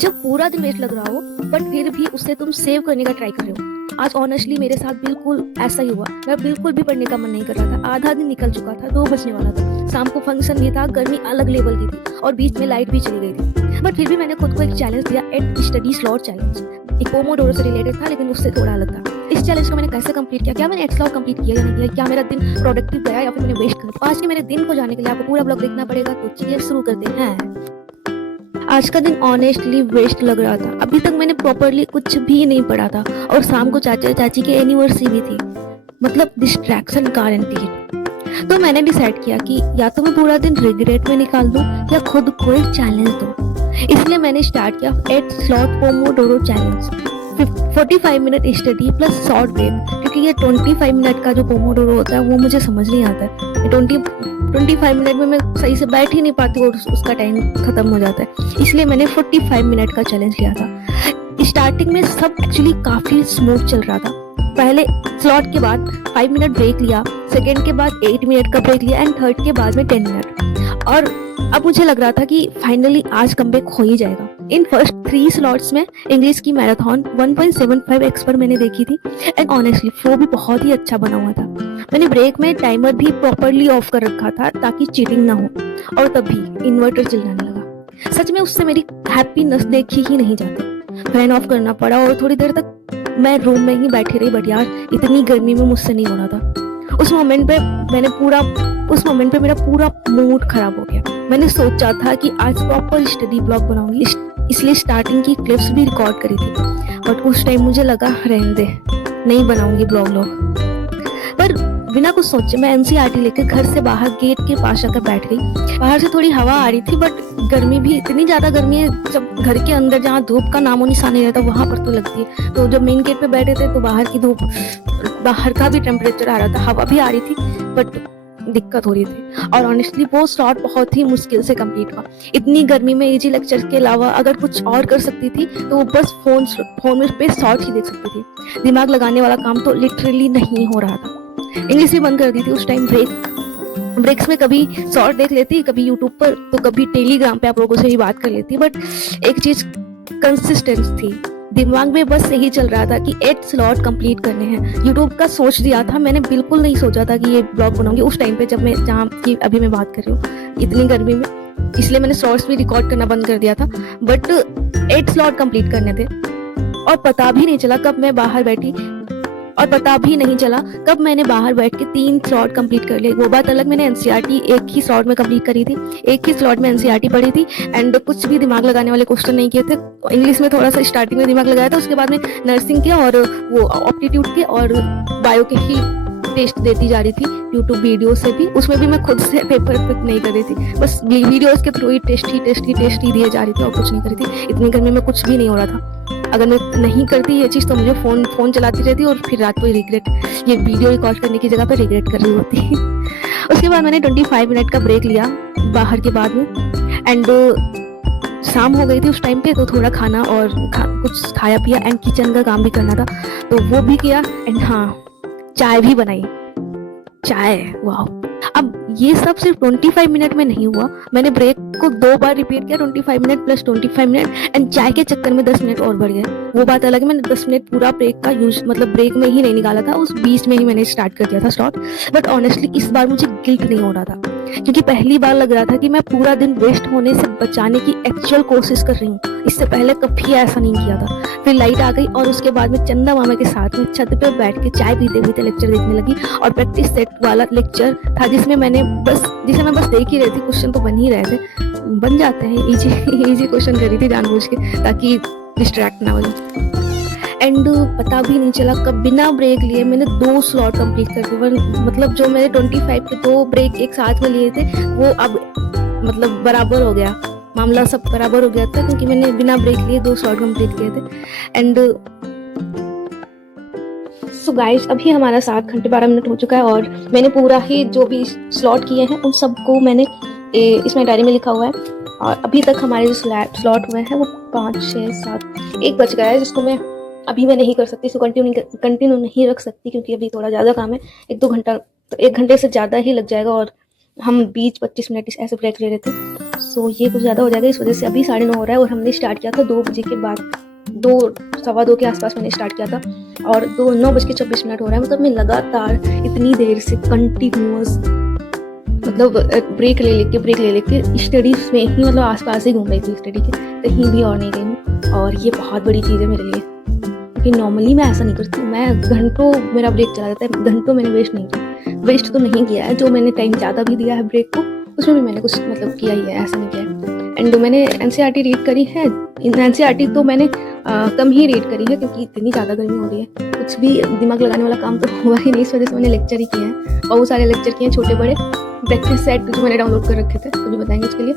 जब पूरा दिन वेस्ट लग रहा हो बट फिर भी उससे तुम सेव करने का ट्राई कर रहे हो। आज ऑनेस्टली मेरे साथ बिल्कुल ऐसा ही हुआ। मैं बिल्कुल भी पढ़ने का मन नहीं कर रहा था। आधा दिन निकल चुका था, 2 बजने वाला था। शाम को फंक्शन भी था, गर्मी अलग लेवल की थी और बीच में लाइट भी चली गई थी। बट फिर भी मैंने खुद को एक चैलेंज दिया, एट स्टडी स्लॉट चैलेंज। एक पोमोडोरो से रिलेटेड था लेकिन उससे थोड़ा अलग था। इस चैलेंज को मैंने कैसे कंप्लीट किया, क्या मैंने 8 स्लॉट कंप्लीट किया या नहीं किया, क्या मेरा दिन प्रोडक्टिव गया या फिर मैंने वेस्ट कर। आज के मेरे दिन को जाने के लिए आपको पूरा ब्लॉग देखना पड़ेगा। तो चलिए शुरू करते हैं। आज का दिन ऑनेस्टली वेस्ट लग रहा था। अभी तक मैंने प्रॉपरली कुछ भी नहीं पढ़ा था और शाम को चाचा चाची की एनिवर्सरी भी थी, मतलब डिस्ट्रैक्शन गारंटीड। तो मैंने डिसाइड किया कि या तो मैं पूरा दिन रिग्रेट में निकाल दूं या खुद को एक चैलेंज दूं। इसलिए मैंने स्टार्ट किया 8 slot pomodoro challenge. 45 minute study plus short break, क्योंकि ये 25 मिनट का जो पोमोडोरो होता है वो मुझे समझ नहीं आता है। 25 मिनट में मैं सही से बैठ ही नहीं पाती और उसका टाइम खत्म हो जाता है। इसलिए मैंने 45 मिनट का चैलेंज लिया था। स्टार्टिंग में सब एक्चुअली काफी स्मूथ चल रहा था। पहले स्लॉट के बाद 5 मिनट ब्रेक लिया, सेकेंड के बाद 8 मिनट का ब्रेक लिया एंड थर्ड के बाद में 10 मिनट। और अब मुझे लग रहा था कि फाइनली आज कमबैक हो ही जाएगा। इन फर्स्ट 3 स्लॉट्स में इंग्लिश की मैराथन 1.75x पर मैंने देखी थी एंड ऑनेस्टली वो भी बहुत ही अच्छा बना हुआ था। मैंने ब्रेक में टाइमर भी प्रॉपरली ऑफ कर रखा था ताकि चीटिंग ना हो। और तभी इन्वर्टर चिल्लाने लगा। सच में उससे मेरी हैप्पीनेस देखी ही नहीं जाती। फैन ऑफ करना पड़ा और थोड़ी देर तक मैं रूम में ही बैठी रही। बट यार इतनी गर्मी में मुझसे नहीं हो रहा था। उस मोमेंट पे मेरा पूरा मूड खराब हो गया। मैंने सोचा था कि आज प्रॉपर स्टडी ब्लॉग बनाऊंगी, इसलिए स्टार्टिंग की क्लिप्स भी रिकॉर्ड करी थी। बट उस टाइम मुझे लगा रहने दे, नहीं बनाऊंगी ब्लॉग। पर बिना कुछ सोचे मैं एनसीईआरटी लेकर घर से बाहर गेट के पास आकर बैठ गई। बाहर से थोड़ी हवा आ रही थी बट गर्मी भी इतनी ज्यादा गर्मी है। जब घर के अंदर जहाँ धूप का नामो निशान नहीं रहता वहां पर तो लगती है। तो जब मेन गेट पे बैठे थे तो बाहर की धूप, बाहर का भी टेम्परेचर आ रहा था, हवा भी आ रही थी बट दिक्कत हो रही थी। और ऑनेस्टली वो स्लॉट बहुत ही मुश्किल से कंप्लीट हुआ। इतनी गर्मी में इजी लेक्चर के अलावा अगर कुछ और कर सकती थी तो वो बस फोन में पे शॉर्ट ही देख सकती थी। दिमाग लगाने वाला काम तो लिटरली नहीं हो रहा था। इंग्लिश भी बंद कर दी थी उस टाइम। ब्रेक्स में कभी शॉर्ट देख लेती, कभी यूट्यूब पर तो कभी टेलीग्राम पे आप लोगों से ही बात कर लेती। बट एक चीज कंसिस्टेंस थी, दिमाग में बस यही चल रहा था कि 8 स्लॉट कंप्लीट करने हैं। यूट्यूब का सोच दिया था मैंने, बिल्कुल नहीं सोचा था कि ये ब्लॉग बनाऊंगी उस टाइम पे जब मैं जहाँ की अभी मैं बात कर रही हूँ इतनी गर्मी में। इसलिए मैंने शॉर्ट्स भी रिकॉर्ड करना बंद कर दिया था। बट 8 स्लॉट कंप्लीट करने थे और पता भी नहीं चला कब मैंने बाहर बैठ के 3 स्लॉट कंप्लीट कर लिए। वो बात अलग, मैंने एनसीईआरटी एक ही स्लॉट में कंप्लीट करी थी, एक ही स्लॉट में एनसीईआरटी पढ़ी थी एंड कुछ भी दिमाग लगाने वाले क्वेश्चन नहीं किए थे। इंग्लिश में थोड़ा सा स्टार्टिंग में दिमाग लगाया था, उसके बाद में नर्सिंग के और वो ऑप्टीट्यूड के और बायो के ही टेस्ट देती जा रही थी यूट्यूब वीडियो से भी। उसमें भी मैं खुद से पेपर पिक नहीं कर रही थी, बस वीडियोस के थ्रू ही टेस्ट ही दिए जा रही थी और कुछ नहीं करी थी। इतनी गर्मी में कुछ भी नहीं हो रहा था। अगर मैं नहीं करती ये चीज़ तो मुझे फोन चलाती रहती और फिर रात को रिग्रेट, ये वीडियो रिकॉर्ड करने की जगह पे रिग्रेट कर रही होती। उसके बाद मैंने 25 मिनट का ब्रेक लिया बाहर के बाद में एंड शाम हो गई थी उस टाइम पे। तो थोड़ा खाना और कुछ खाया पिया एंड किचन का काम भी करना था तो वो भी किया एंड हाँ चाय भी बनाई। चाय वाह। अब ये सब सिर्फ 25 मिनट में नहीं हुआ। मैंने ब्रेक को 2 बार रिपीट किया, 25 मिनट प्लस 25 मिनट एंड चाय के चक्कर में 10 मिनट और बढ़ गए। वो बात अलग है, मैंने 10 मिनट पूरा ब्रेक का यूज मतलब ब्रेक में ही नहीं निकाला था, उस बीच में ही मैंने स्टार्ट कर दिया था स्लॉट। बट ऑनेस्टली इस बार मुझे गिल्ट नहीं हो रहा था क्योंकि पहली बार लग रहा था कि मैं पूरा दिन वेस्ट होने से बचाने की एक्चुअल कोशिश कर रही हूँ। इससे पहले कभी ऐसा नहीं किया था। फिर लाइट आ गई और उसके बाद में चंदा मामा के साथ में छत पे बैठ के चाय पीते लेक्चर देखने लगी। और प्रैक्टिस सेट वाला लेक्चर था जिसे मैं बस देख ही रही थी। क्वेश्चन तो बन ही रहे थे, बन जाते हैं, इजी क्वेश्चन करी थी जानबूझ के ताकि डिस्ट्रैक्ट ना हो जाए। एंड पता भी नहीं चला कब बिना ब्रेक लिए मैंने 2 स्लॉट कंप्लीट कर दिए। मतलब जो मैंने 25 के 2 ब्रेक एक साथ में लिए थे वो अब मतलब बराबर हो गया, मामला सब बराबर हो गया था क्योंकि मैंने बिना ब्रेक लिए 2 स्लॉट कंप्लीट किए थे। एंड सो गाइस अभी हमारा 7 घंटे 12 मिनट हो चुका है और मैंने पूरा ही जो भी स्लॉट किए हैं उन सबको मैंने इसमें डायरी में लिखा हुआ है। और अभी तक हमारे जो स्लॉट हुए हैं वो 5, 6, 7, 1 बच गया है जिसको मैं अभी मैं नहीं कर सकती, इसको कंटिन्यू नहीं रख सकती क्योंकि अभी थोड़ा ज़्यादा काम है। 1-2 घंटा तो 1 घंटे से ज़्यादा ही लग जाएगा और हम 20-25 मिनट ऐसे ब्रेक ले रहे थे। सो ये कुछ ज़्यादा हो जाएगा, इस वजह से अभी 9:30 हो रहा है और हमने स्टार्ट किया था 2 बजे के बाद, 2 सवा 2 के आसपास मैंने स्टार्ट किया था और 9:26 हो रहा है। मतलब मैं लगातार इतनी देर से कंटिन्यूअस मतलब ब्रेक ले लेके स्टडीज़ में ही मतलब आसपास ही घूम रही थी, स्टडी के कहीं भी और नहीं गई हूँ। और ये बहुत बड़ी चीज़ है मेरे लिए, क्योंकि नॉर्मली मैं ऐसा नहीं करती हूँ। मैं घंटों मेरा ब्रेक चला जाता है, घंटों मैंने वेस्ट नहीं किया, वेस्ट तो नहीं किया है। जो मैंने टाइम ज़्यादा भी दिया है ब्रेक को, उसमें भी मैंने कुछ मतलब किया ही है, ऐसा नहीं किया है। एंड मैंने NCERT रीड करी है, NCERT तो मैंने कम ही रीड करी है, क्योंकि इतनी ज़्यादा गर्मी हो रही है, कुछ भी दिमाग लगाने वाला काम तो हुआ ही नहीं। इस वजह से मैंने लेक्चर ही किए हैं, बहुत सारे लेक्चर किए हैं, छोटे बड़े प्रैक्टिस सेट जो मैंने डाउनलोड कर रखे थे, तो भी बताएंगे उसके लिए।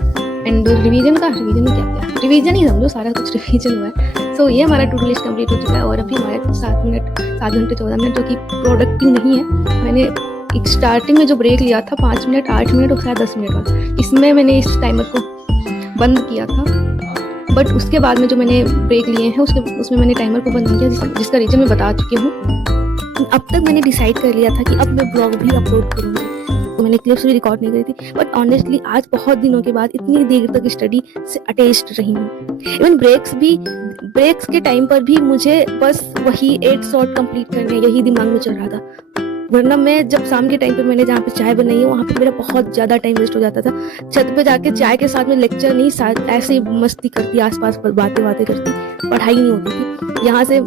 एंड रिवीजन में क्या किया, रिवीजन ही समझो, सारा कुछ रिवीजन हुआ है। सो ये हमारा टू डू लिस्ट कंप्लीट हो चुका है और अभी हमारे 7 घंटे 14 मिनट, जो कि प्रोडक्टिव नहीं है। मैंने एक स्टार्टिंग में जो ब्रेक लिया था 5 मिनट, 8 मिनट और शायद 10 मिनट वाला, इसमें मैंने इस टाइमर को बंद किया था। बट उसके बाद में जो मैंने ब्रेक लिए हैं उसमें मैंने टाइमर को बंद नहीं किया, जिसका रीज़न मैं बता चुकी हूँ। अब तक मैंने डिसाइड कर लिया था कि अब मैं ब्लॉग भी अपलोड करूँगी, तो मैंने क्लिप्स भी रिकॉर्ड नहीं करी थी। बट ऑनेस्टली आज बहुत दिनों के बाद इतनी देर तक स्टडी से अटैच्ड रही हूँ। इवन ब्रेक्स के टाइम पर भी मुझे बस वही 8 शॉट कंप्लीट करने, यही दिमाग में चल रहा था। वरना मैं जब शाम के टाइम पे मैंने जहाँ पे चाय बनाई है वहाँ पे मेरा बहुत ज़्यादा टाइम वेस्ट हो जाता था। छत पे जाके चाय के साथ में लेक्चर नहीं, साथ ऐसे ही मस्ती करती, आसपास बातें करती, पढ़ाई नहीं होती थी। यहाँ से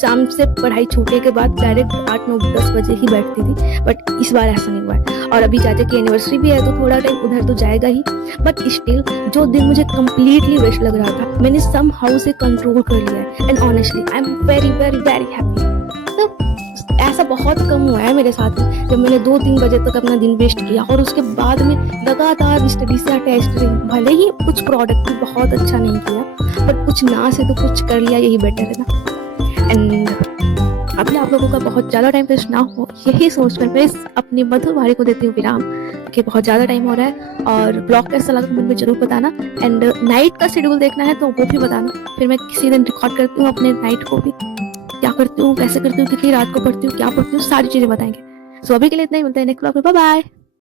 शाम से पढ़ाई छूटने के बाद डायरेक्ट 8, 9, 10 बजे ही बैठती थी। बट इस बार ऐसा नहीं हुआ है। और अभी चाचा की एनिवर्सरी भी है, तो थोड़ा टाइम उधर तो जाएगा ही। बट स्टिल जो दिन मुझे कम्प्लीटली वेस्ट लग रहा था, मैंने सम हाउ से कंट्रोल कर लिया है। And honestly I am very very very happy. ऐसा बहुत कम हुआ है मेरे साथ में, जब मैंने 2-3 बजे तक अपना दिन वेस्ट किया और उसके बाद में लगातार स्टडी से अटैच्ड रही। भले ही कुछ प्रोडक्ट बहुत अच्छा नहीं किया, बट कुछ ना से तो कुछ कर लिया, यही बेटर है ना। एंड अभी आप लोगों का बहुत ज़्यादा टाइम वेस्ट ना हो, यही सोचकर मैं अपनी मधुर वाणी को देती हूँ विराम, कि बहुत ज़्यादा टाइम हो रहा है। और ब्लॉग कैसा लगा कमेंट में जरूर बताना। एंड नाइट का शेड्यूल देखना है तो वो भी बताना, फिर मैं किसी दिन रिकॉर्ड करती हूँ अपने नाइट को भी, क्या करती हूँ, कैसे करती हूँ, कितनी रात को पढ़ती हूँ, क्या पढ़ती हूँ, सारी चीज़ें बताएंगे। सो अभी के लिए इतना ही, मिलते हैं नेक्स्ट ब्लॉग में, बाय बाय।